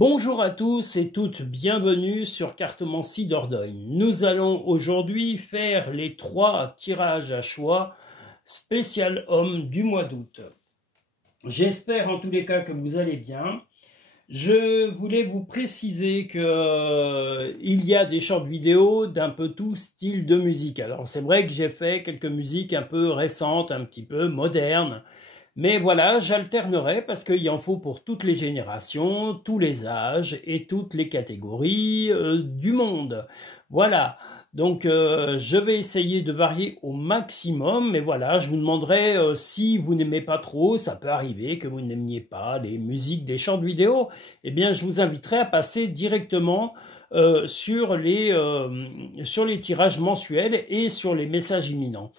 Bonjour à tous et toutes, bienvenue sur Cartomancie Dordogne. Nous allons aujourd'hui faire les 3 tirages à choix spécial homme du mois d'août. J'espère en tous les cas que vous allez bien. Je voulais vous préciser que il y a des shorts vidéo d'un peu tout style de musique. Alors c'est vrai que j'ai fait quelques musiques un peu récentes, un petit peu modernes. Mais voilà, j'alternerai parce qu'il en faut pour toutes les générations, tous les âges et toutes les catégories du monde. Voilà, donc je vais essayer de varier au maximum, mais voilà, je vous demanderai si vous n'aimez pas trop, ça peut arriver que vous n'aimiez pas les musiques des shorts vidéo, eh bien je vous inviterai à passer directement sur les tirages mensuels et sur les messages imminents.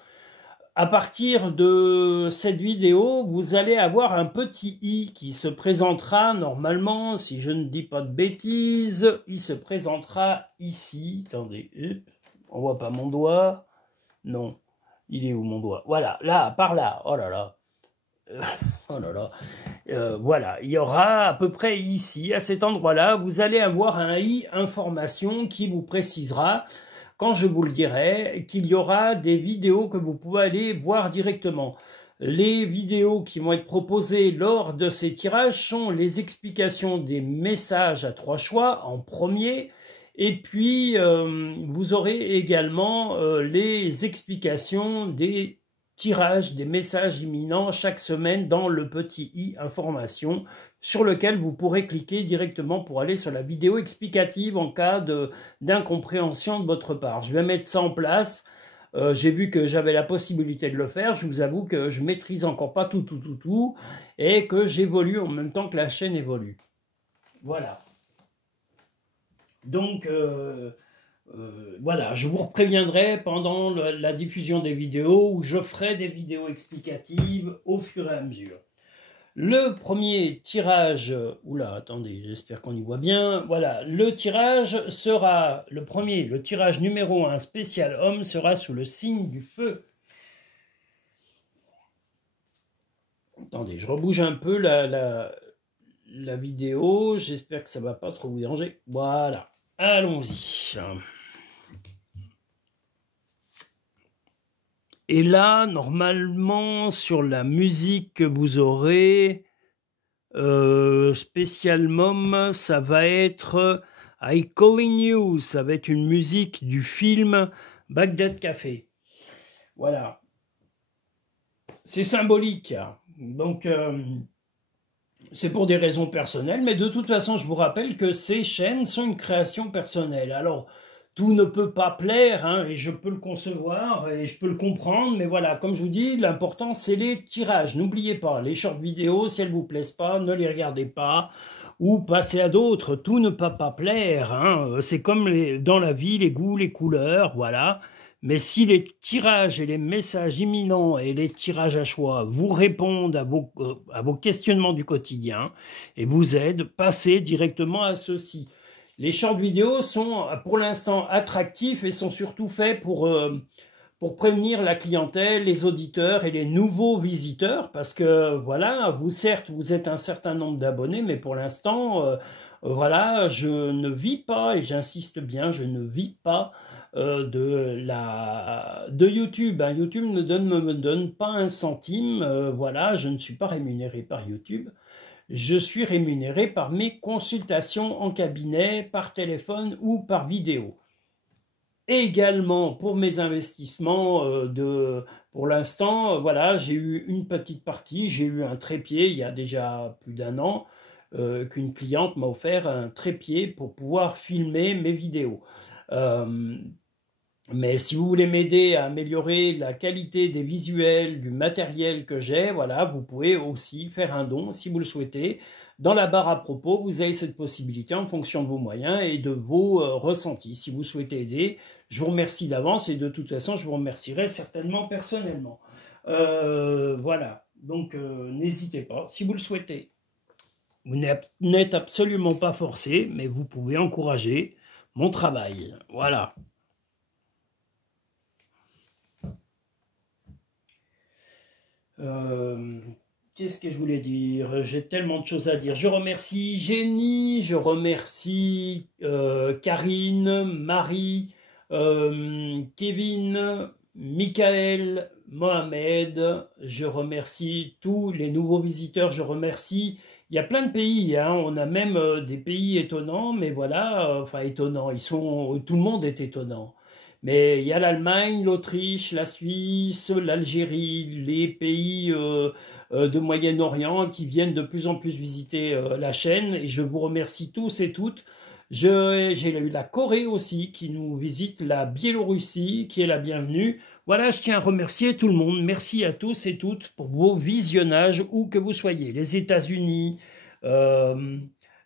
À partir de cette vidéo, vous allez avoir un petit i qui se présentera normalement, si je ne dis pas de bêtises, il se présentera ici. Attendez, on voit pas mon doigt. Non, il est où mon doigt? Voilà, là, par là. Oh là là. Oh là là. Voilà, il y aura à peu près ici, à cet endroit-là, vous allez avoir un i information qui vous précisera, quand je vous le dirai, qu'il y aura des vidéos que vous pouvez aller voir directement. Les vidéos qui vont être proposées lors de ces tirages sont les explications des messages à 3 choix en premier, et puis vous aurez également les explications des tirages, des messages imminents chaque semaine dans le petit i information sur lequel vous pourrez cliquer directement pour aller sur la vidéo explicative en cas d'incompréhension de votre part. Je vais mettre ça en place. J'ai vu que j'avais la possibilité de le faire. Je vous avoue que je maîtrise encore pas tout et que j'évolue en même temps que la chaîne évolue. Voilà. Donc voilà, je vous préviendrai pendant la diffusion des vidéos où je ferai des vidéos explicatives au fur et à mesure. Le premier tirage, oula, attendez, j'espère qu'on y voit bien. Voilà, le tirage sera, le tirage numéro 1 spécial homme sera sous le signe du feu. Attendez, je rebouge un peu la vidéo, j'espère que ça ne va pas trop vous déranger. Voilà, allons-y. Et là, normalement, sur la musique que vous aurez, spécial mom, ça va être I Calling You, ça va être une musique du film Bagdad Café. Voilà. C'est symbolique. Donc, c'est pour des raisons personnelles, mais de toute façon, je vous rappelle que ces chaînes sont une création personnelle. Alors, tout ne peut pas plaire, hein, et je peux le concevoir, et je peux le comprendre, mais voilà, comme je vous dis, l'important, c'est les tirages. N'oubliez pas, les shorts vidéo, si elles ne vous plaisent pas, ne les regardez pas, ou passez à d'autres. Tout ne peut pas plaire, hein. C'est comme dans la vie, les goûts, les couleurs, voilà. Mais si les tirages et les messages imminents et les tirages à choix vous répondent à vos questionnements du quotidien et vous aident, passez directement à ceux-ci. Les shorts vidéo sont pour l'instant attractifs et sont surtout faits pour prévenir la clientèle, les auditeurs et les nouveaux visiteurs, parce que voilà, vous certes, vous êtes un certain nombre d'abonnés, mais pour l'instant, voilà, je ne vis pas, et j'insiste bien, je ne vis pas de YouTube. Hein. YouTube ne me donne pas un centime, voilà, je ne suis pas rémunéré par YouTube. Je suis rémunéré par mes consultations en cabinet, par téléphone ou par vidéo. Également pour mes investissements pour l'instant, voilà, j'ai eu une petite partie, j'ai eu un trépied il y a déjà plus d'1 an, qu'une cliente m'a offert un trépied pour pouvoir filmer mes vidéos. Mais si vous voulez m'aider à améliorer la qualité des visuels, du matériel que j'ai, voilà, vous pouvez aussi faire un don si vous le souhaitez. Dans la barre à propos, vous avez cette possibilité en fonction de vos moyens et de vos ressentis. Si vous souhaitez aider, je vous remercie d'avance et de toute façon, je vous remercierai certainement personnellement. Voilà, donc n'hésitez pas si vous le souhaitez. Vous n'êtes absolument pas forcé, mais vous pouvez encourager mon travail. Voilà. qu'est-ce que je voulais dire? J'ai tellement de choses à dire. Je remercie Jenny, je remercie Karine, Marie, Kevin, Michael, Mohamed. Je remercie tous les nouveaux visiteurs. Je remercie. Il y a plein de pays, hein. On a même des pays étonnants, mais voilà, enfin étonnants. Tout le monde est étonnant. Mais il y a l'Allemagne, l'Autriche, la Suisse, l'Algérie, les pays de Moyen-Orient qui viennent de plus en plus visiter la chaîne. Et je vous remercie tous et toutes. J'ai eu la Corée aussi qui nous visite, la Biélorussie qui est la bienvenue. Voilà, je tiens à remercier tout le monde. Merci à tous et toutes pour vos visionnages, où que vous soyez. Les États-Unis, euh,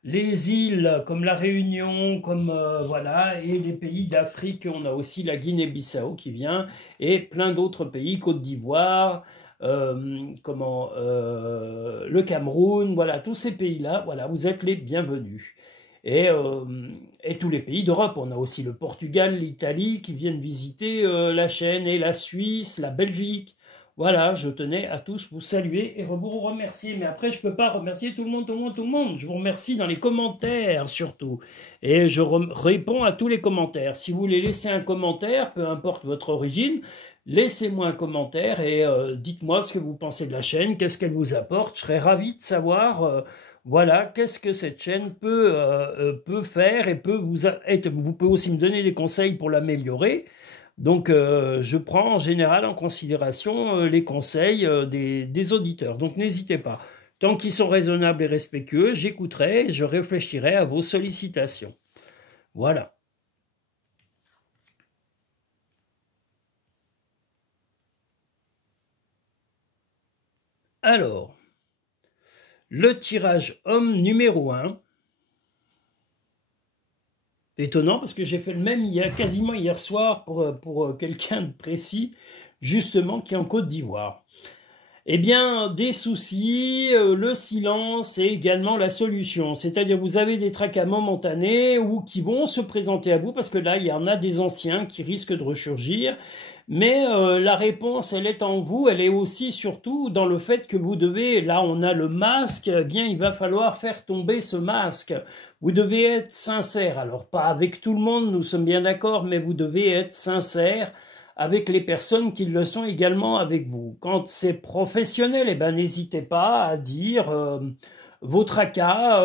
les îles comme la Réunion, comme voilà, et les pays d'Afrique, on a aussi la Guinée-Bissau qui vient, et plein d'autres pays, Côte d'Ivoire, le Cameroun, voilà, tous ces pays-là, voilà, vous êtes les bienvenus. Et, euh, et tous les pays d'Europe, on a aussi le Portugal, l'Italie qui viennent visiter la chaîne, et la Suisse, la Belgique. Voilà, je tenais à tous vous saluer et vous remercier. Mais après, je ne peux pas remercier tout le monde, tout le monde, tout le monde. Je vous remercie dans les commentaires surtout. Et je réponds à tous les commentaires. Si vous voulez laisser un commentaire, peu importe votre origine, laissez-moi un commentaire et dites-moi ce que vous pensez de la chaîne, qu'est-ce qu'elle vous apporte. Je serais ravi de savoir, voilà, qu'est-ce que cette chaîne peut faire et peut vous être. Vous pouvez aussi me donner des conseils pour l'améliorer. Donc, je prends en général en considération les conseils des auditeurs. Donc, n'hésitez pas. Tant qu'ils sont raisonnables et respectueux, j'écouterai et je réfléchirai à vos sollicitations. Voilà. Alors, le tirage homme numéro 1. Étonnant parce que j'ai fait le même quasiment hier soir pour quelqu'un de précis, justement, qui est en Côte d'Ivoire. Eh bien, des soucis, le silence et également la solution. C'est-à-dire, vous avez des tracas momentanés ou qui vont se présenter à vous, parce que là, il y en a des anciens qui risquent de ressurgir. Mais la réponse, elle est en vous, elle est aussi surtout dans le fait que vous devez, là on a le masque, eh bien il va falloir faire tomber ce masque. Vous devez être sincère, alors pas avec tout le monde, nous sommes bien d'accord, mais vous devez être sincère avec les personnes qui le sont également avec vous. Quand c'est professionnel, eh ben n'hésitez pas à dire vos tracas,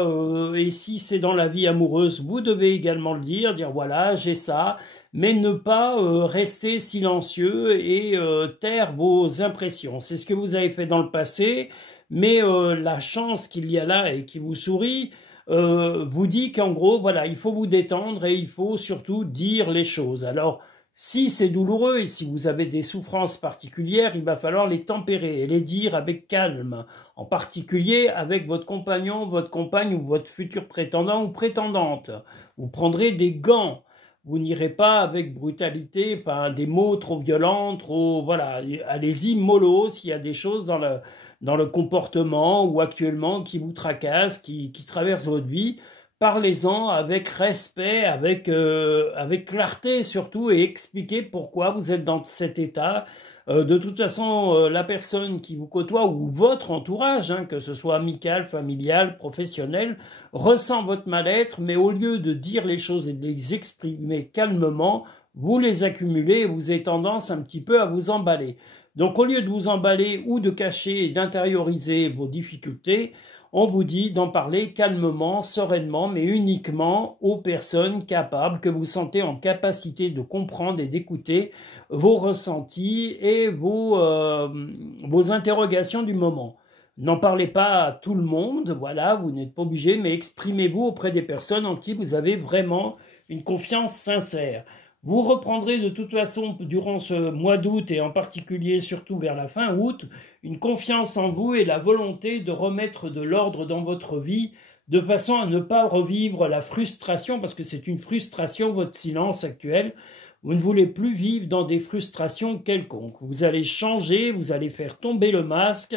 et si c'est dans la vie amoureuse, vous devez également le dire voilà, j'ai ça, mais ne pas rester silencieux et taire vos impressions. C'est ce que vous avez fait dans le passé, mais la chance qu'il y a là et qui vous sourit vous dit qu'en gros, voilà, il faut vous détendre et il faut surtout dire les choses. Alors, si c'est douloureux et si vous avez des souffrances particulières, il va falloir les tempérer et les dire avec calme, en particulier avec votre compagnon, votre compagne ou votre futur prétendant ou prétendante. Vous prendrez des gants. Vous n'irez pas avec brutalité, enfin des mots trop violents, trop voilà. Allez-y mollo s'il y a des choses dans le comportement ou actuellement qui vous tracassent, qui traversent votre vie. Parlez-en avec respect, avec clarté surtout, et expliquez pourquoi vous êtes dans cet état. De toute façon, la personne qui vous côtoie ou votre entourage, hein, que ce soit amical, familial, professionnel, ressent votre mal-être, mais au lieu de dire les choses et de les exprimer calmement, vous les accumulez et vous avez tendance un petit peu à vous emballer. Donc au lieu de vous emballer ou de cacher et d'intérioriser vos difficultés, on vous dit d'en parler calmement, sereinement, mais uniquement aux personnes capables que vous sentez en capacité de comprendre et d'écouter vos ressentis et vos interrogations du moment. N'en parlez pas à tout le monde, voilà, vous n'êtes pas obligé, mais exprimez-vous auprès des personnes en qui vous avez vraiment une confiance sincère. Vous reprendrez de toute façon durant ce mois d'août et en particulier surtout vers la fin août une confiance en vous et la volonté de remettre de l'ordre dans votre vie de façon à ne pas revivre la frustration parce que c'est une frustration votre silence actuel. Vous ne voulez plus vivre dans des frustrations quelconques. Vous allez changer, vous allez faire tomber le masque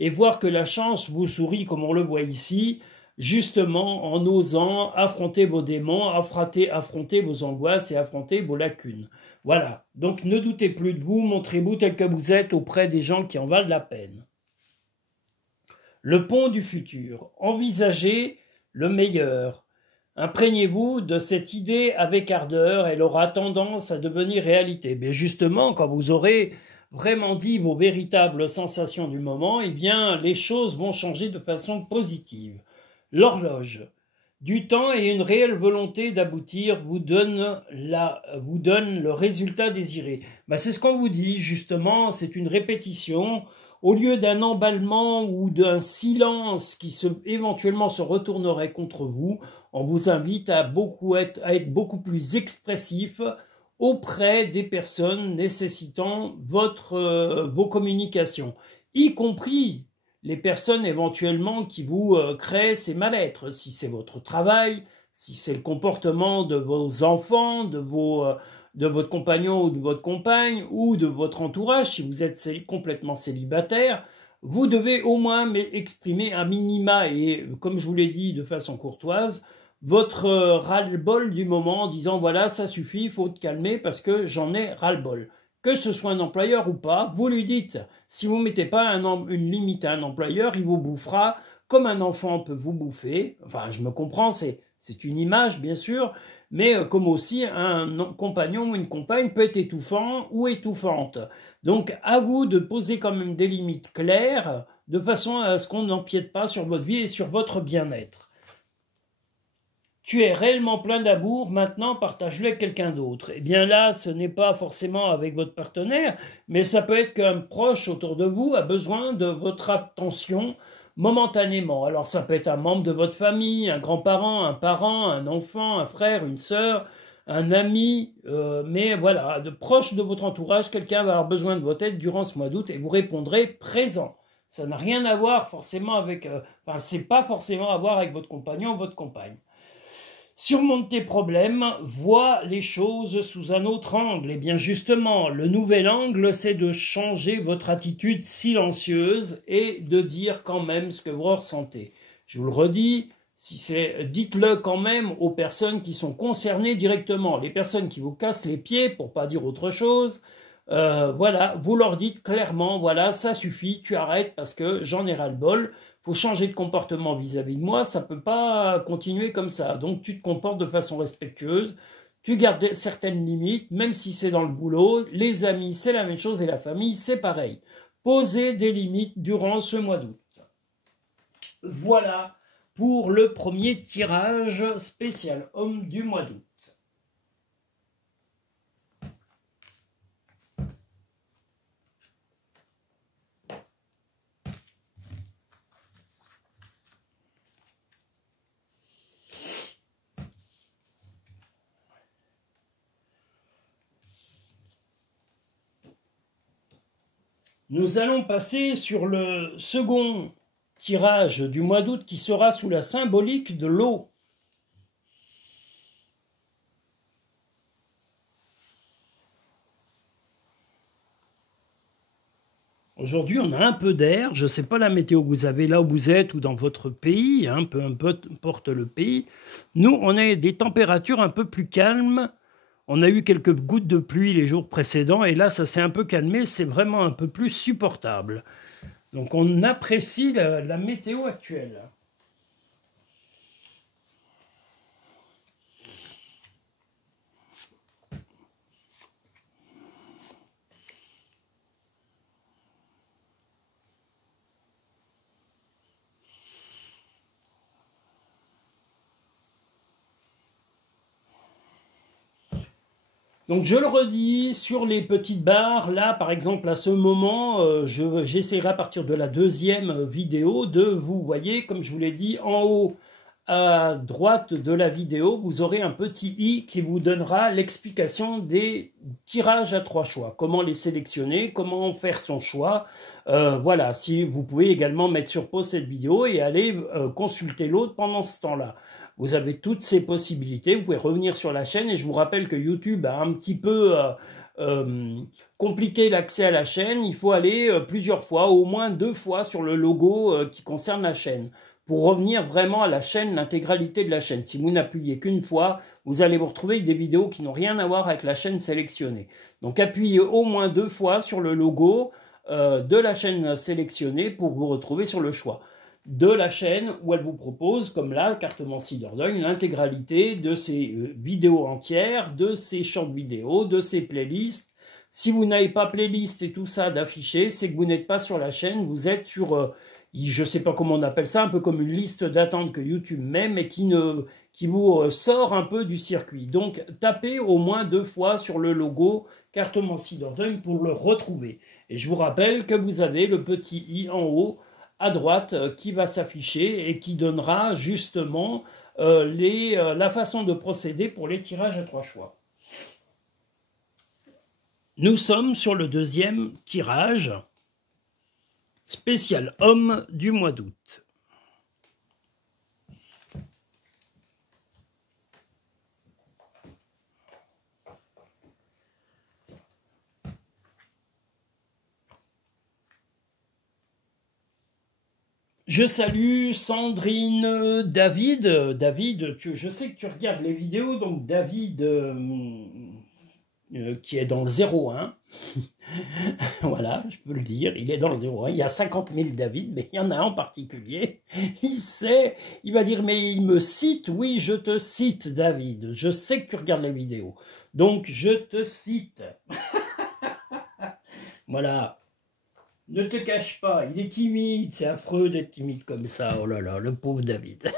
et voir que la chance vous sourit comme on le voit ici, justement en osant affronter vos démons, affronter vos angoisses et affronter vos lacunes. Voilà, donc ne doutez plus de vous, montrez-vous tel que vous êtes auprès des gens qui en valent la peine. Le pont du futur. Envisagez le meilleur. Imprégnez-vous de cette idée avec ardeur, elle aura tendance à devenir réalité. Mais justement, quand vous aurez vraiment dit vos véritables sensations du moment, eh bien, les choses vont changer de façon positive. L'horloge du temps et une réelle volonté d'aboutir vous donne le résultat désiré. Ben, c'est ce qu'on vous dit, justement, c'est une répétition. Au lieu d'un emballement ou d'un silence qui éventuellement se retournerait contre vous, on vous invite à être beaucoup plus expressif auprès des personnes nécessitant vos communications, y compris les personnes éventuellement qui vous créent ces mal-être, si c'est votre travail, si c'est le comportement de vos enfants, de votre compagnon ou de votre compagne, ou de votre entourage, si vous êtes complètement célibataire, vous devez au moins exprimer un minima, et comme je vous l'ai dit de façon courtoise, votre ras-le-bol du moment en disant voilà, ça suffit, il faut te calmer parce que j'en ai ras-le-bol. Que ce soit un employeur ou pas, vous lui dites, si vous ne mettez pas une limite à un employeur, il vous bouffera comme un enfant peut vous bouffer. Enfin, je me comprends, c'est une image bien sûr, mais comme aussi un compagnon ou une compagne peut être étouffant ou étouffante. Donc à vous de poser quand même des limites claires, de façon à ce qu'on n'empiète pas sur votre vie et sur votre bien-être. Tu es réellement plein d'amour, maintenant partage-le avec quelqu'un d'autre. Eh bien là, ce n'est pas forcément avec votre partenaire, mais ça peut être qu'un proche autour de vous a besoin de votre attention momentanément. Alors ça peut être un membre de votre famille, un grand-parent, un parent, un enfant, un frère, une sœur, un ami, mais voilà, de proche de votre entourage, quelqu'un va avoir besoin de votre aide durant ce mois d'août et vous répondrez présent. Ça n'a rien à voir forcément avec, c'est pas forcément à voir avec votre compagnon ou votre compagne. Surmonte tes problèmes, vois les choses sous un autre angle. Et bien justement, le nouvel angle, c'est de changer votre attitude silencieuse et de dire quand même ce que vous ressentez. Je vous le redis, dites-le quand même aux personnes qui sont concernées directement. Les personnes qui vous cassent les pieds, pour pas dire autre chose, voilà, vous leur dites clairement, voilà, ça suffit, tu arrêtes parce que j'en ai ras-le-bol. Faut changer de comportement vis-à-vis de moi, ça peut pas continuer comme ça. Donc tu te comportes de façon respectueuse, tu gardes certaines limites, même si c'est dans le boulot. Les amis, c'est la même chose et la famille, c'est pareil. Posez des limites durant ce mois d'août. Voilà pour le premier tirage spécial homme du mois d'août. Nous allons passer sur le second tirage du mois d'août qui sera sous la symbolique de l'eau. Aujourd'hui, on a un peu d'air. Je ne sais pas la météo que vous avez là où vous êtes ou dans votre pays, hein, peu importe le pays. Nous, on a des températures un peu plus calmes. On a eu quelques gouttes de pluie les jours précédents et là, ça s'est un peu calmé. C'est vraiment un peu plus supportable. Donc, on apprécie la météo actuelle. Donc je le redis, sur les petites barres, là par exemple à ce moment, j'essaierai à partir de la deuxième vidéo de, vous voyez, comme je vous l'ai dit, en haut à droite de la vidéo, vous aurez un petit i qui vous donnera l'explication des tirages à 3 choix. Comment les sélectionner, comment faire son choix. Voilà, si vous pouvez également mettre sur pause cette vidéo et aller consulter l'autre pendant ce temps-là. Vous avez toutes ces possibilités, vous pouvez revenir sur la chaîne et je vous rappelle que YouTube a un petit peu compliqué l'accès à la chaîne. Il faut aller plusieurs fois, au moins 2 fois sur le logo qui concerne la chaîne pour revenir vraiment à la chaîne, l'intégralité de la chaîne. Si vous n'appuyez qu'une fois, vous allez vous retrouver avec des vidéos qui n'ont rien à voir avec la chaîne sélectionnée. Donc appuyez au moins 2 fois sur le logo de la chaîne sélectionnée pour vous retrouver sur le choix. de la chaîne où elle vous propose, comme là, Cartomancie Dordogne, l'intégralité de ses vidéos entières, de ses short vidéos, de ses playlists. Si vous n'avez pas playlist et tout ça d'afficher, c'est que vous n'êtes pas sur la chaîne, vous êtes sur, je ne sais pas comment on appelle ça, un peu comme une liste d'attente que YouTube met, mais qui vous sort un peu du circuit. Donc, tapez au moins 2 fois sur le logo Cartomancie Dordogne pour le retrouver. Et je vous rappelle que vous avez le petit i en haut à droite qui va s'afficher et qui donnera justement la façon de procéder pour les tirages à 3 choix. Nous sommes sur le deuxième tirage spécial homme du mois d'août. Je salue Sandrine, David. David, je sais que tu regardes les vidéos, donc David qui est dans le 01. Voilà, je peux le dire, il est dans le 01. Il y a 50 000 David, mais il y en a un en particulier. Il sait, il va dire, mais il me cite. Oui, je te cite, David. Je sais que tu regardes les vidéos. Donc, je te cite. Voilà. Ne te cache pas, il est timide, c'est affreux d'être timide comme ça. Oh là là, le pauvre David.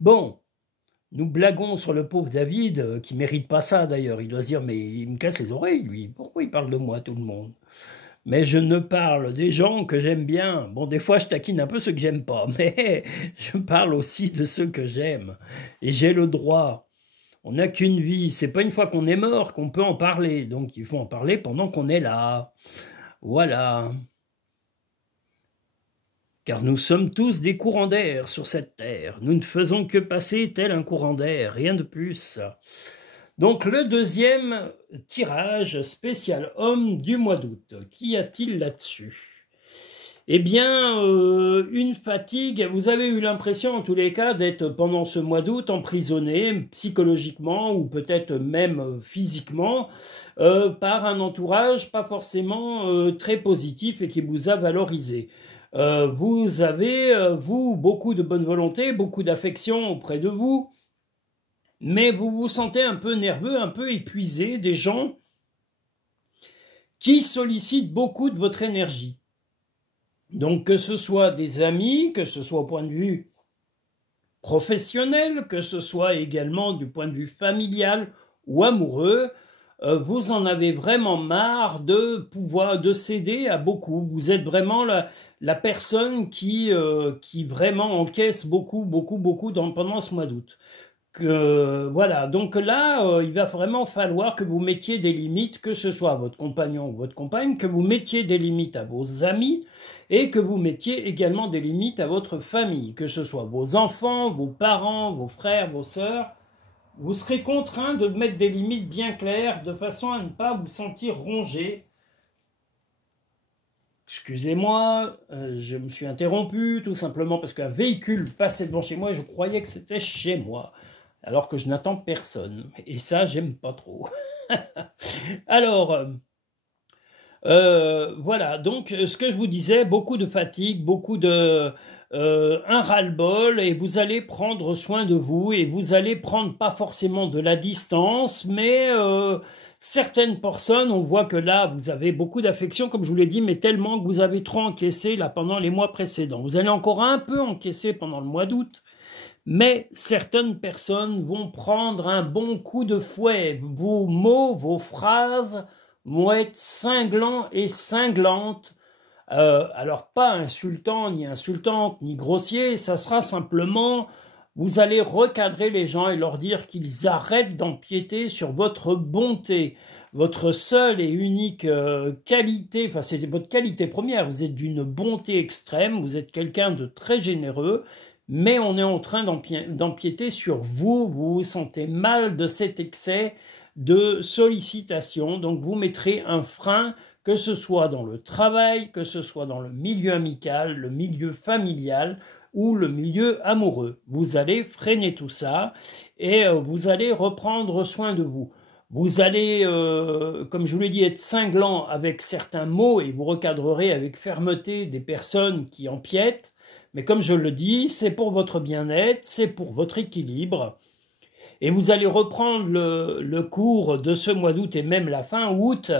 Bon, nous blaguons sur le pauvre David, qui ne mérite pas ça d'ailleurs. Il doit se dire, mais il me casse les oreilles, lui. Pourquoi il parle de moi, tout le monde? Mais je ne parle des gens que j'aime bien. Bon, des fois, je taquine un peu ceux que j'aime pas, mais je parle aussi de ceux que j'aime. Et j'ai le droit. On n'a qu'une vie, c'est pas une fois qu'on est mort qu'on peut en parler, donc il faut en parler pendant qu'on est là. Voilà. Car nous sommes tous des courants d'air sur cette terre. Nous ne faisons que passer tel un courant d'air, rien de plus. Donc le deuxième tirage spécial homme du mois d'août. Qu'y a-t-il là-dessus ? Eh bien, une fatigue, vous avez eu l'impression en tous les cas d'être pendant ce mois d'août emprisonné psychologiquement ou peut-être même physiquement par un entourage pas forcément très positif et qui vous a valorisé. Vous avez, vous, beaucoup de bonne volonté, beaucoup d'affection auprès de vous, mais vous vous sentez un peu nerveux, un peu épuisé des gens qui sollicitent beaucoup de votre énergie. Donc que ce soit des amis, que ce soit au point de vue professionnel, que ce soit également du point de vue familial ou amoureux, vous en avez vraiment marre de céder à beaucoup. Vous êtes vraiment la personne qui vraiment encaisse beaucoup pendant ce mois d'août. Voilà, donc là, il va vraiment falloir que vous mettiez des limites, que ce soit à votre compagnon ou votre compagne, que vous mettiez des limites à vos amis et que vous mettiez également des limites à votre famille, que ce soit vos enfants, vos parents, vos frères, vos sœurs. Vous serez contraint de mettre des limites bien claires de façon à ne pas vous sentir rongé. Excusez-moi, je me suis interrompu tout simplement parce qu'un véhicule passait devant chez moi et je croyais que c'était chez moi. Alors que je n'attends personne. Et ça, j'aime pas trop. Alors, voilà. Donc, ce que je vous disais, beaucoup de fatigue, beaucoup de... un ras-le-bol, et vous allez prendre soin de vous, et vous allez prendre pas forcément de la distance, mais certaines personnes, on voit que là, vous avez beaucoup d'affection, comme je vous l'ai dit, mais tellement que vous avez trop encaissé là pendant les mois précédents. Vous allez encore un peu encaisser pendant le mois d'août, mais certaines personnes vont prendre un bon coup de fouet. Vos mots, vos phrases vont être cinglants et cinglantes. Alors pas insultants, ni insultantes, ni grossiers. Ça sera simplement, vous allez recadrer les gens et leur dire qu'ils arrêtent d'empiéter sur votre bonté. Votre seule et unique qualité, enfin c'est votre qualité première, vous êtes d'une bonté extrême, vous êtes quelqu'un de très généreux, mais on est en train d'empiéter sur vous, vous vous sentez mal de cet excès de sollicitation, donc vous mettrez un frein, que ce soit dans le travail, que ce soit dans le milieu amical, le milieu familial ou le milieu amoureux. Vous allez freiner tout ça et vous allez reprendre soin de vous. Vous allez, comme je vous l'ai dit, être cinglant avec certains mots et vous recadrerez avec fermeté des personnes qui empiètent. Mais comme je le dis, c'est pour votre bien-être, c'est pour votre équilibre. Et vous allez reprendre le cours de ce mois d'août et même la fin août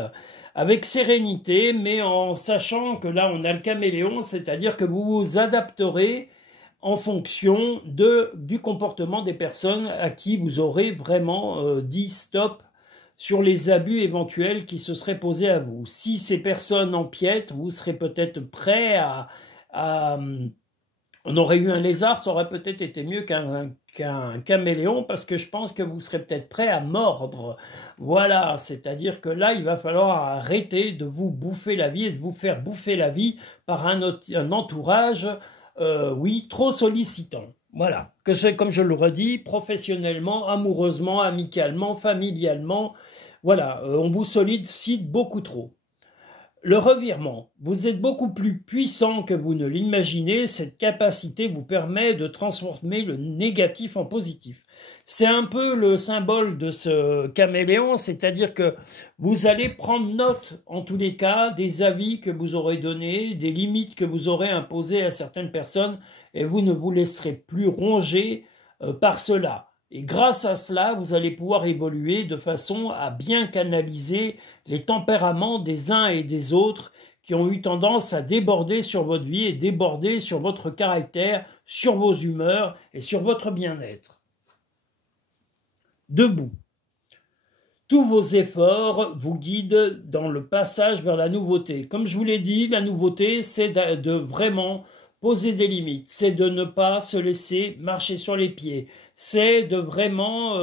avec sérénité, mais en sachant que là on a le caméléon, c'est-à-dire que vous vous adapterez en fonction du comportement des personnes à qui vous aurez vraiment dit stop sur les abus éventuels qui se seraient posés à vous. Si ces personnes empiètent, vous serez peut-être prêt à on aurait eu un lézard, ça aurait peut-être été mieux qu'un caméléon, parce que je pense que vous serez peut-être prêt à mordre. Voilà, c'est-à-dire que là, il va falloir arrêter de vous bouffer la vie et de vous faire bouffer la vie par un entourage, oui, trop sollicitant. Voilà, que c'est comme je le redis, professionnellement, amoureusement, amicalement, familialement, voilà, on vous sollicite beaucoup trop. Le revirement. Vous êtes beaucoup plus puissant que vous ne l'imaginez. Cette capacité vous permet de transformer le négatif en positif. C'est un peu le symbole de ce caméléon, c'est-à-dire que vous allez prendre note, en tous les cas, des avis que vous aurez donnés, des limites que vous aurez imposées à certaines personnes, et vous ne vous laisserez plus ronger par cela. Et grâce à cela, vous allez pouvoir évoluer de façon à bien canaliser les tempéraments des uns et des autres qui ont eu tendance à déborder sur votre vie et déborder sur votre caractère, sur vos humeurs et sur votre bien-être. Debout. Tous vos efforts vous guident dans le passage vers la nouveauté. Comme je vous l'ai dit, la nouveauté, c'est de vraiment poser des limites, c'est de ne pas se laisser marcher sur les pieds, c'est de vraiment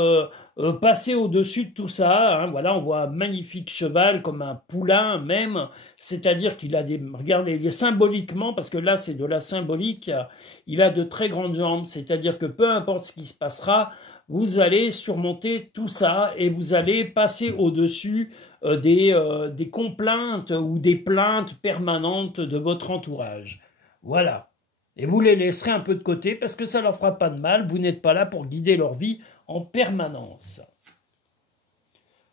passer au-dessus de tout ça. Hein. Voilà, on voit un magnifique cheval comme un poulain même, c'est-à-dire qu'il a des... Regardez, symboliquement, parce que là c'est de la symbolique, il a de très grandes jambes, c'est-à-dire que peu importe ce qui se passera, vous allez surmonter tout ça et vous allez passer au-dessus des complaintes ou des plaintes permanentes de votre entourage. Voilà. Et vous les laisserez un peu de côté parce que ça ne leur fera pas de mal. Vous n'êtes pas là pour guider leur vie en permanence.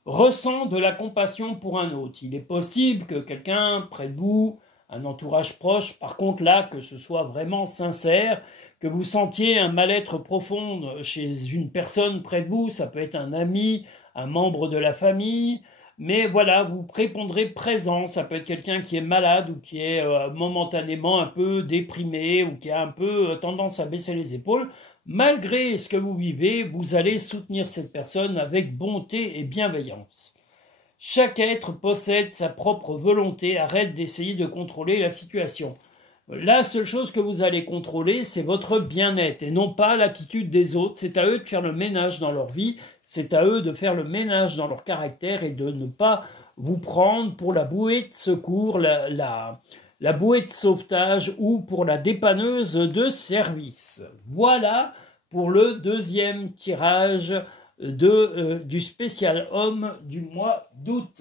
Ressent de la compassion pour un autre. Il est possible que quelqu'un près de vous, un entourage proche, par contre là, que ce soit vraiment sincère, que vous sentiez un mal-être profond chez une personne près de vous, ça peut être un ami, un membre de la famille, mais voilà, vous répondrez présent, ça peut être quelqu'un qui est malade ou qui est momentanément un peu déprimé ou qui a un peu tendance à baisser les épaules. Malgré ce que vous vivez, vous allez soutenir cette personne avec bonté et bienveillance. Chaque être possède sa propre volonté, arrête d'essayer de contrôler la situation. La seule chose que vous allez contrôler, c'est votre bien-être et non pas l'attitude des autres. C'est à eux de faire le ménage dans leur vie, c'est à eux de faire le ménage dans leur caractère et de ne pas vous prendre pour la bouée de secours, la bouée de sauvetage ou pour la dépanneuse de service. Voilà pour le deuxième tirage du spécial homme du mois d'août.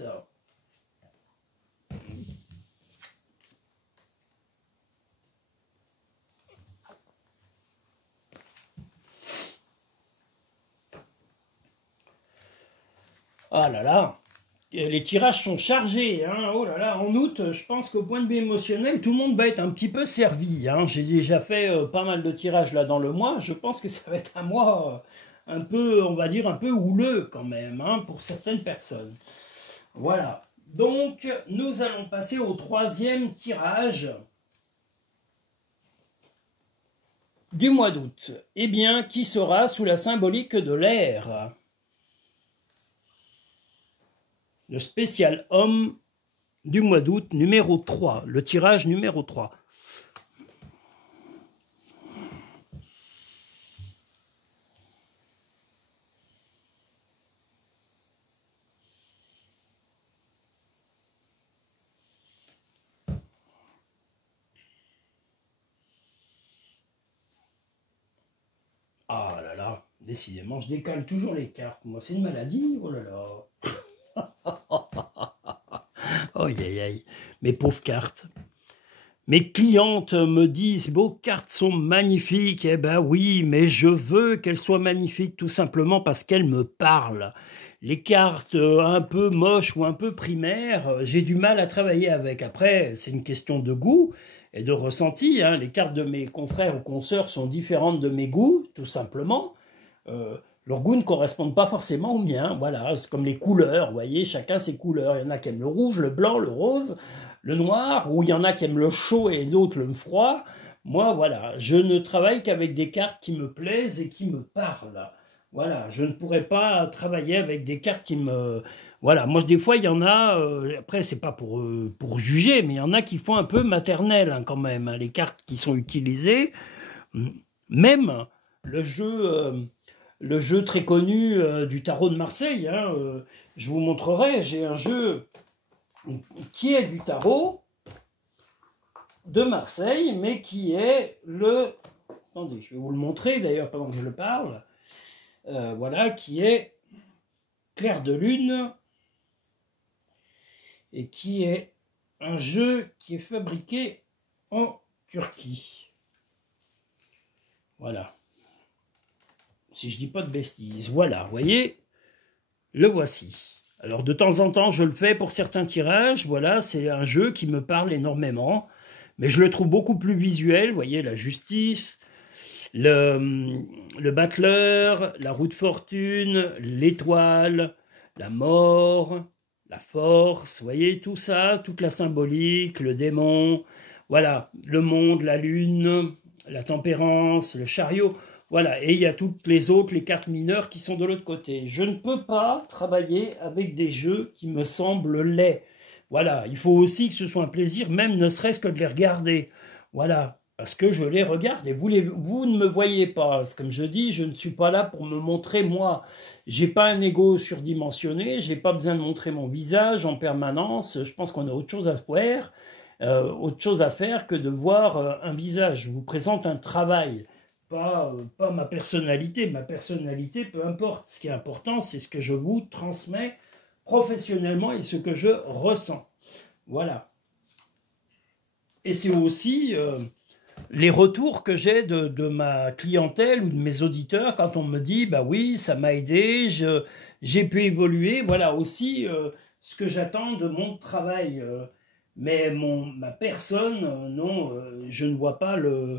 Ah là là, les tirages sont chargés, hein. Oh là là, en août, je pense qu'au point de vue émotionnel, tout le monde va être un petit peu servi, hein. J'ai déjà fait pas mal de tirages là dans le mois, je pense que ça va être un mois un peu, on va dire, un peu houleux quand même, hein, pour certaines personnes. Voilà, donc nous allons passer au troisième tirage du mois d'août. Eh bien, qui sera sous la symbolique de l'air ? Le spécial homme du mois d'août, numéro 3, le tirage numéro 3. Ah là là, décidément, je décale toujours les cartes. Moi, c'est une maladie, oh là là. Oh aïe aïe, mes pauvres cartes. Mes clientes me disent, vos cartes sont magnifiques. Eh ben oui, mais je veux qu'elles soient magnifiques tout simplement parce qu'elles me parlent. les cartes un peu moches ou un peu primaires, j'ai du mal à travailler avec. Après, c'est une question de goût et de ressenti, hein. Les cartes de mes confrères ou consoeurs sont différentes de mes goûts, tout simplement. Leurs goûts ne correspondent pas forcément aux miens, voilà, c'est comme les couleurs, vous voyez, chacun ses couleurs. Il y en a qui aiment le rouge, le blanc, le rose, le noir, ou il y en a qui aiment le chaud et l'autre le froid. Moi, voilà, je ne travaille qu'avec des cartes qui me plaisent et qui me parlent. Voilà, je ne pourrais pas travailler avec des cartes qui me... Voilà, moi, des fois, il y en a, après, c'est pas pour juger, mais il y en a qui font un peu maternel, hein, quand même, hein, les cartes qui sont utilisées. Même le jeu très connu du tarot de Marseille, hein, je vous montrerai, j'ai un jeu qui est du tarot de Marseille, mais qui est le... Attendez, je vais vous le montrer d'ailleurs pendant que je le parle. Voilà, qui est Clair de Lune, et qui est un jeu qui est fabriqué en Turquie. Voilà. Si je dis pas de bêtises. Voilà, vous voyez, le voici. Alors de temps en temps, je le fais pour certains tirages. Voilà, c'est un jeu qui me parle énormément, mais je le trouve beaucoup plus visuel. Vous voyez, la justice, le battleur, la roue de fortune, l'étoile, la mort, la force, vous voyez, tout ça, toute la symbolique, le démon, voilà, le monde, la lune, la tempérance, le chariot, voilà, et il y a toutes les autres, les cartes mineures qui sont de l'autre côté. Je ne peux pas travailler avec des jeux qui me semblent laids. Voilà, il faut aussi que ce soit un plaisir, même ne serait-ce que de les regarder. Voilà, parce que je les regarde et vous ne me voyez pas. Comme je dis, je ne suis pas là pour me montrer moi. J'ai pas un ego surdimensionné, j'ai pas besoin de montrer mon visage en permanence. Je pense qu'on a autre chose à faire, que de voir un visage. Je vous présente un travail, pas ma personnalité. Ma personnalité, peu importe. Ce qui est important, c'est ce que je vous transmets professionnellement et ce que je ressens. Voilà. Et c'est aussi les retours que j'ai de ma clientèle ou de mes auditeurs quand on me dit « bah oui, ça m'a aidé, j'ai pu évoluer ». Voilà aussi ce que j'attends de mon travail. Mais ma personne, non, je ne vois pas le...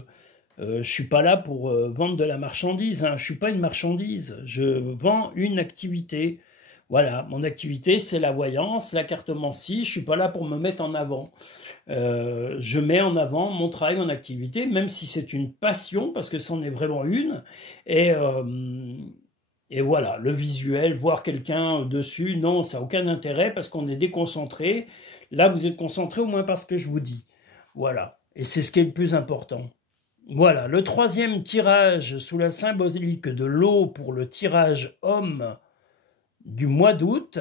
je ne suis pas là pour vendre de la marchandise, hein. Je ne suis pas une marchandise, je vends une activité. Voilà, mon activité, c'est la voyance, la cartomancie. Je ne suis pas là pour me mettre en avant. Je mets en avant mon travail, mon activité, même si c'est une passion, parce que c'en est vraiment une. Et voilà, le visuel, voir quelqu'un dessus, non, ça n'a aucun intérêt, parce qu'on est déconcentré. Là, vous êtes concentré au moins par ce que je vous dis. Voilà, et c'est ce qui est le plus important. Voilà, le troisième tirage sous la symbolique de l'eau pour le tirage homme du mois d'août.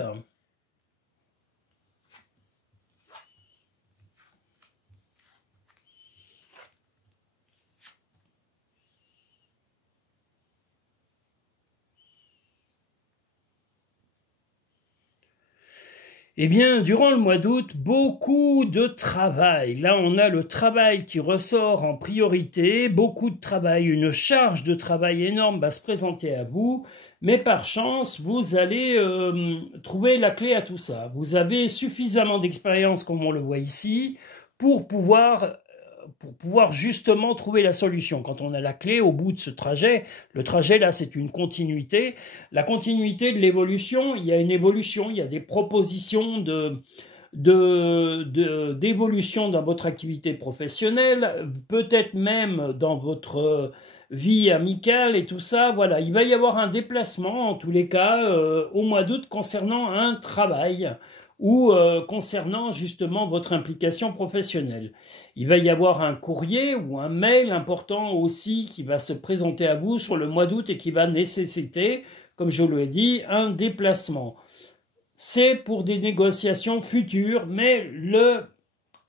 Eh bien, durant le mois d'août, beaucoup de travail. Là, on a le travail qui ressort en priorité, beaucoup de travail, une charge de travail énorme va se présenter à vous, mais par chance, vous allez trouver la clé à tout ça. Vous avez suffisamment d'expérience, comme on le voit ici, pour pouvoir justement trouver la solution. Quand on a la clé au bout de ce trajet, le trajet là c'est une continuité, la continuité de l'évolution, il y a une évolution, il y a des propositions d'évolution dans votre activité professionnelle, peut-être même dans votre vie amicale et tout ça, voilà, il va y avoir un déplacement en tous les cas au mois d'août concernant un travail ou concernant justement votre implication professionnelle. Il va y avoir un courrier ou un mail important aussi qui va se présenter à vous sur le mois d'août et qui va nécessiter, comme je vous l'ai dit, un déplacement. C'est pour des négociations futures, mais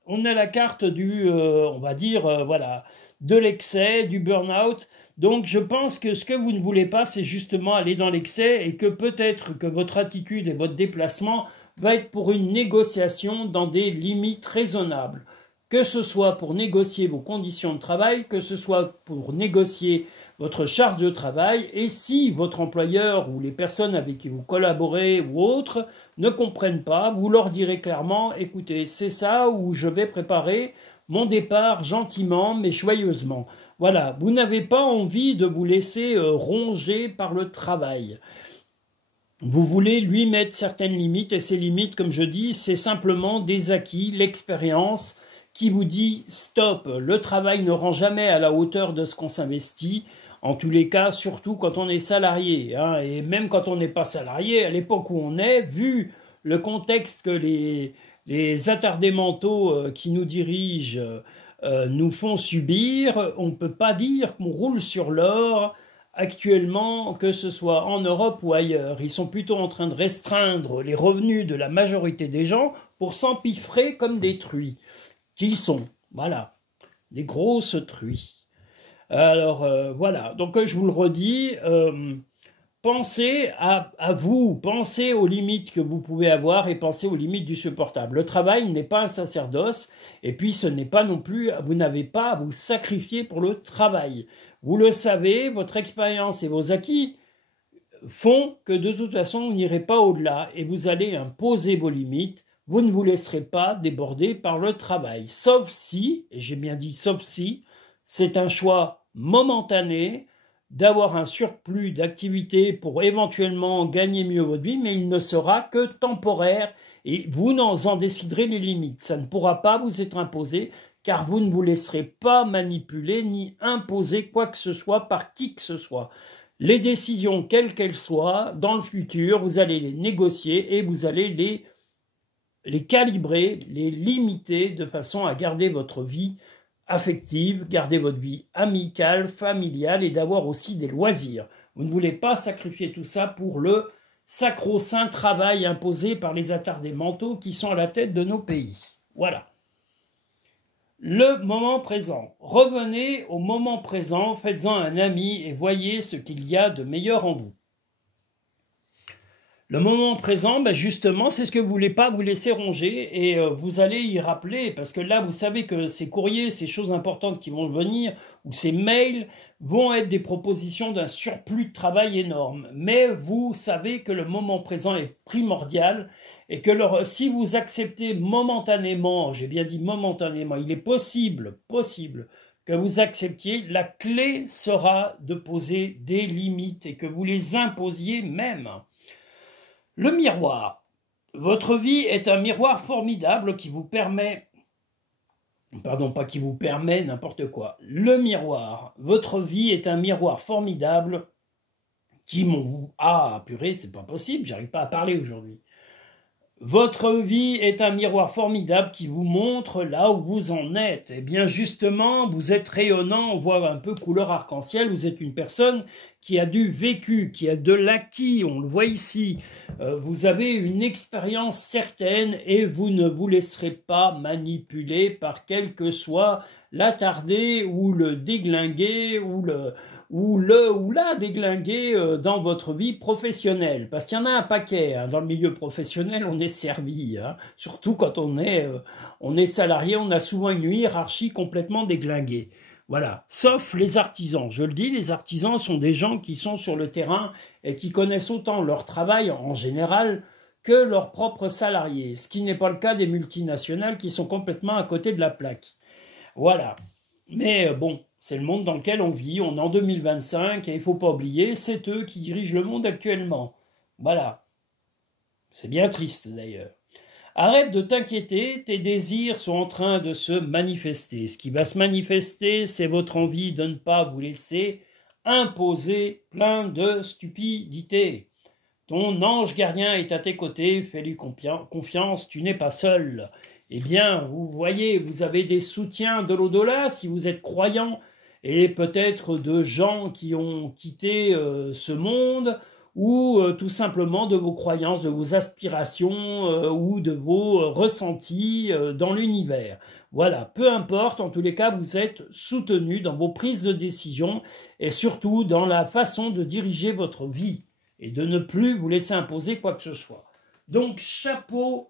on a la carte du, on va dire, voilà, de l'excès, du burn-out. Donc je pense que ce que vous ne voulez pas, c'est justement aller dans l'excès et que peut-être que votre attitude et votre déplacement va être pour une négociation dans des limites raisonnables. Que ce soit pour négocier vos conditions de travail, que ce soit pour négocier votre charge de travail, et si votre employeur ou les personnes avec qui vous collaborez ou autres ne comprennent pas, vous leur direz clairement, écoutez, c'est ça où je vais préparer mon départ gentiment mais joyeusement. Voilà, vous n'avez pas envie de vous laisser ronger par le travail. Vous voulez lui mettre certaines limites, et ces limites, comme je dis, c'est simplement des acquis, l'expérience qui vous dit stop, le travail ne rend jamais à la hauteur de ce qu'on s'investit, en tous les cas, surtout quand on est salarié, hein, et même quand on n'est pas salarié, à l'époque où on est, vu le contexte que les attardés mentaux qui nous dirigent nous font subir, on ne peut pas dire qu'on roule sur l'or actuellement, que ce soit en Europe ou ailleurs. Ils sont plutôt en train de restreindre les revenus de la majorité des gens pour s'empiffrer comme des truies qu'ils sont. Voilà, des grosses truies. Alors voilà, donc je vous le redis, pensez à vous, pensez aux limites que vous pouvez avoir et pensez aux limites du supportable. Le travail n'est pas un sacerdoce, et puis ce n'est pas non plus, vous n'avez pas à vous sacrifier pour le travail. Vous le savez, votre expérience et vos acquis font que de toute façon vous n'irez pas au-delà et vous allez imposer vos limites. Vous ne vous laisserez pas déborder par le travail, sauf si, et j'ai bien dit sauf si, c'est un choix momentané d'avoir un surplus d'activité pour éventuellement gagner mieux votre vie, mais il ne sera que temporaire et vous en déciderez les limites. Ça ne pourra pas vous être imposé car vous ne vous laisserez pas manipuler ni imposer quoi que ce soit par qui que ce soit. Les décisions, quelles qu'elles soient, dans le futur, vous allez les négocier et vous allez les calibrer, les limiter de façon à garder votre vie affective, garder votre vie amicale, familiale et d'avoir aussi des loisirs. Vous ne voulez pas sacrifier tout ça pour le sacro-saint travail imposé par les attardés mentaux qui sont à la tête de nos pays. Voilà. Le moment présent. Revenez au moment présent, faites-en un ami et voyez ce qu'il y a de meilleur en vous. Le moment présent, ben justement, c'est ce que vous ne voulez pas vous laisser ronger et vous allez y rappeler parce que là, vous savez que ces courriers, ces choses importantes qui vont venir ou ces mails vont être des propositions d'un surplus de travail énorme. Mais vous savez que le moment présent est primordial et que si vous acceptez momentanément, j'ai bien dit momentanément, il est possible que vous acceptiez, la clé sera de poser des limites et que vous les imposiez même. Le miroir. Votre vie est un miroir formidable qui vous permet... Pardon, pas qui vous permet, n'importe quoi. Le miroir. Votre vie est un miroir formidable qui m'ont... Ah, purée, c'est pas possible, j'arrive pas à parler aujourd'hui. Votre vie est un miroir formidable qui vous montre là où vous en êtes. Eh bien, justement, vous êtes rayonnant, on voit un peu couleur arc-en-ciel, vous êtes une personne qui a du vécu, qui a de l'acquis, on le voit ici. Vous avez une expérience certaine et vous ne vous laisserez pas manipuler par quel que soit l'attardé ou le déglingué ou la déglinguer dans votre vie professionnelle. Parce qu'il y en a un paquet. Hein. Dans le milieu professionnel, on est servi. Hein. Surtout quand on est salarié, on a souvent une hiérarchie complètement déglinguée. Voilà. Sauf les artisans. Je le dis, les artisans sont des gens qui sont sur le terrain et qui connaissent autant leur travail en général que leurs propres salariés. Ce qui n'est pas le cas des multinationales qui sont complètement à côté de la plaque. Voilà. Mais bon, c'est le monde dans lequel on vit, on est en 2025, et il ne faut pas oublier, c'est eux qui dirigent le monde actuellement. Voilà. C'est bien triste d'ailleurs. Arrête de t'inquiéter, tes désirs sont en train de se manifester. Ce qui va se manifester, c'est votre envie de ne pas vous laisser imposer plein de stupidité. Ton ange gardien est à tes côtés, fais-lui confiance, tu n'es pas seul. Eh bien, vous voyez, vous avez des soutiens de l'au-delà, si vous êtes croyant, et peut-être de gens qui ont quitté ce monde, ou tout simplement de vos croyances, de vos aspirations, ou de vos ressentis dans l'univers. Voilà, peu importe, en tous les cas, vous êtes soutenu dans vos prises de décision, et surtout dans la façon de diriger votre vie, et de ne plus vous laisser imposer quoi que ce soit. Donc, chapeau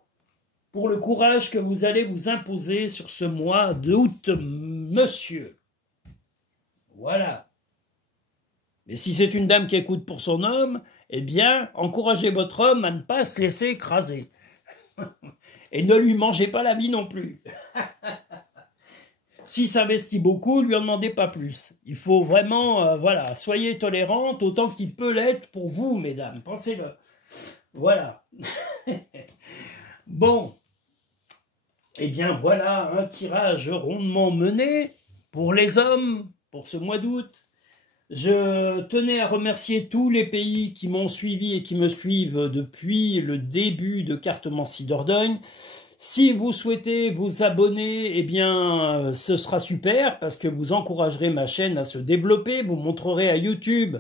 pour le courage que vous allez vous imposer sur ce mois d'août, monsieur. Voilà. Mais si c'est une dame qui écoute pour son homme, eh bien, encouragez votre homme à ne pas se laisser écraser. Et ne lui mangez pas la vie non plus. S'il s'investit beaucoup, lui en demandez pas plus. Il faut vraiment, voilà, soyez tolérante autant qu'il peut l'être pour vous, mesdames. Pensez-le. Voilà. Bon. Eh bien, voilà un tirage rondement mené pour les hommes, pour ce mois d'août. Je tenais à remercier tous les pays qui m'ont suivi et qui me suivent depuis le début de Cartomancie Dordogne. Si vous souhaitez vous abonner, eh bien, ce sera super parce que vous encouragerez ma chaîne à se développer. Vous montrerez à YouTube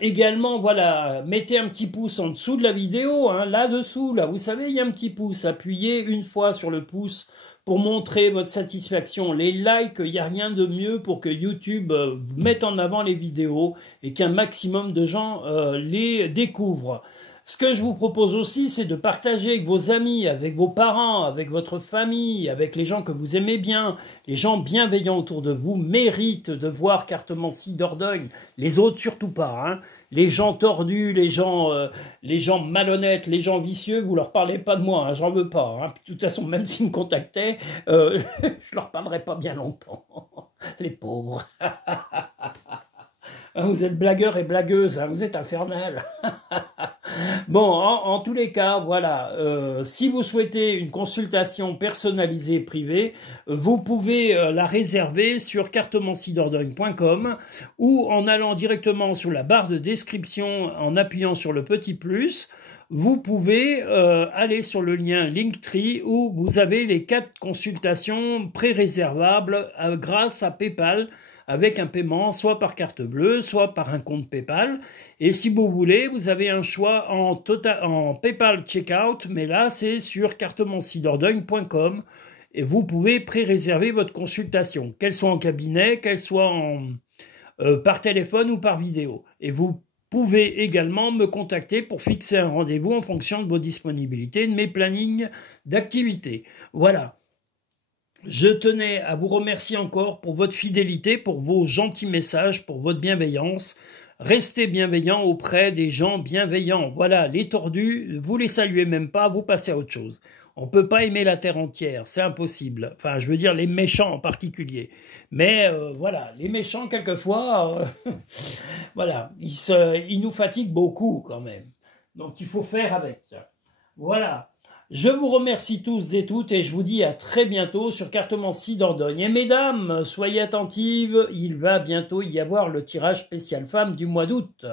également, voilà, mettez un petit pouce en dessous de la vidéo, hein, là-dessous, là, vous savez, il y a un petit pouce. Appuyez une fois sur le pouce pour montrer votre satisfaction. Les likes, il n'y a rien de mieux pour que YouTube mette en avant les vidéos et qu'un maximum de gens les découvrent. Ce que je vous propose aussi, c'est de partager avec vos amis, avec vos parents, avec votre famille, avec les gens que vous aimez bien. Les gens bienveillants autour de vous méritent de voir Cartomancie Dordogne. Les autres, surtout pas. Hein. Les gens tordus, les gens malhonnêtes, les gens vicieux, vous leur parlez pas de moi, hein, j'en veux pas. Hein. De toute façon, même s'ils me contactaient, je leur parlerai pas bien longtemps. Les pauvres. Vous êtes blagueurs et blagueuses, hein, vous êtes infernal. Bon, en tous les cas, voilà, si vous souhaitez une consultation personnalisée privée, vous pouvez la réserver sur cartomanciedordogne.com ou en allant directement sur la barre de description en appuyant sur le petit plus. Vous pouvez aller sur le lien Linktree où vous avez les 4 consultations pré-réservables grâce à PayPal, avec un paiement soit par carte bleue, soit par un compte PayPal. Et si vous voulez, vous avez un choix en PayPal Checkout, mais là, c'est sur cartomanciedordogne.com et vous pouvez pré-réserver votre consultation, qu'elle soit en cabinet, qu'elle soit par téléphone ou par vidéo. Et vous pouvez également me contacter pour fixer un rendez-vous en fonction de vos disponibilités, de mes plannings d'activités. Voilà. Je tenais à vous remercier encore pour votre fidélité, pour vos gentils messages, pour votre bienveillance. Restez bienveillants auprès des gens bienveillants. Voilà, les tordus, vous les saluez même pas, vous passez à autre chose. On ne peut pas aimer la terre entière, c'est impossible. Enfin, je veux dire les méchants en particulier. Mais voilà, les méchants, quelquefois, voilà, ils nous fatiguent beaucoup quand même. Donc, il faut faire avec. Voilà. Je vous remercie tous et toutes et je vous dis à très bientôt sur Cartomancie Dordogne. Et mesdames, soyez attentives, il va bientôt y avoir le tirage spécial femme du mois d'août.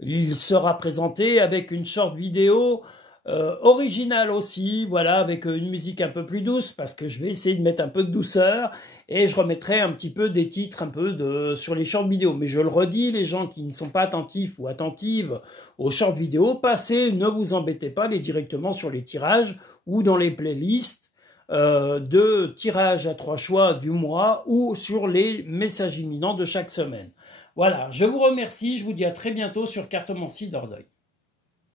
Il sera présenté avec une short vidéo originale aussi, voilà, avec une musique un peu plus douce parce que je vais essayer de mettre un peu de douceur et je remettrai un petit peu des titres un peu sur les short vidéos. Mais je le redis, les gens qui ne sont pas attentifs ou attentives aux short vidéos, passez, ne vous embêtez pas, allez directement sur les tirages ou dans les playlists de tirages à 3 choix du mois ou sur les messages imminents de chaque semaine. Voilà, je vous remercie, je vous dis à très bientôt sur Cartomancie Dordogne.